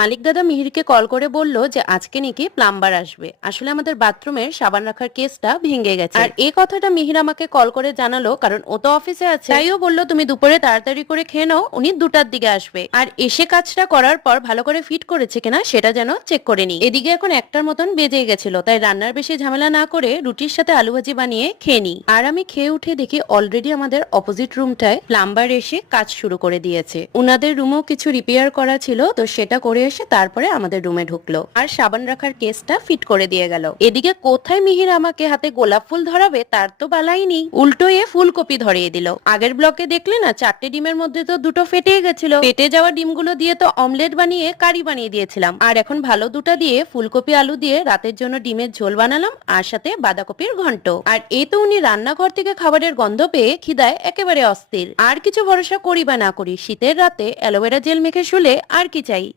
মালিক দাদা মিহিরকে কল করে বলল যে আজকে নাকি প্লাম্বার আসবে। আসলে আমাদের বাথরুমের সাবান রাখার কেসটা ভেঙে গেছে, আর এই কথাটা মিহির আমাকে কল করে জানালো, কারণ ও তো অফিসে আছে। তাইও বললো তুমি দুপুরে তাড়াতাড়ি করে খেয়ে নাও, উনি 2টার দিকে আসবে, আর এসে কাজটা করার পর ভালো করে ফিট করেছে কিনা সেটা যেন চেক করে নি। এদিকে এখন 1টার মতন বেজে গেছিল, তাই রান্নার বেশি ঝামেলা না করে রুটির সাথে আলু ভাজি বানিয়ে খেয়ে নি। আর আমি খেয়ে উঠে দেখি অলরেডি আমাদের অপোজিট রুমটায় প্লাম্বার এসে কাজ শুরু করে দিয়েছে। উনাদের রুমেও কিছু রিপেয়ার করা ছিল, তো সেটা করে এসে তারপরে আমাদের রুমে ঢুকলো আর সাবান রাখার কেসটা ফিট করে দিয়ে গেল। এদিকে কোথায় মিহির আমাকে হাতে গোলাপ ফুল ধরাবে তার তো বালাইনি, উল্টো এ ফুলকপি ধরিয়ে দিল। আগের ব্লকে দেখলে না, 4টে ডিমের মধ্যে তো 2টো ফেটে গেছিল। ফেটে যাওয়া ডিমগুলো দিয়ে তো অমলেট বানিয়ে কারি বানিয়ে দিয়েছিলাম, আর এখন ভালো 2টা দিয়ে ফুলকপি আলু দিয়ে রাতের জন্য ডিমের ঝোল বানালাম, আর সাথে বাঁধাকপির ঘন্ট। আর এই তো উনি রান্নাঘর থেকে খাবারের গন্ধ পেয়ে খিদায় একেবারে অস্থির। আর কিছু ভরসা করি বা না করি, শীতের রাতে অ্যালোভেরা জেল মেখে শুলে আর কি চাই।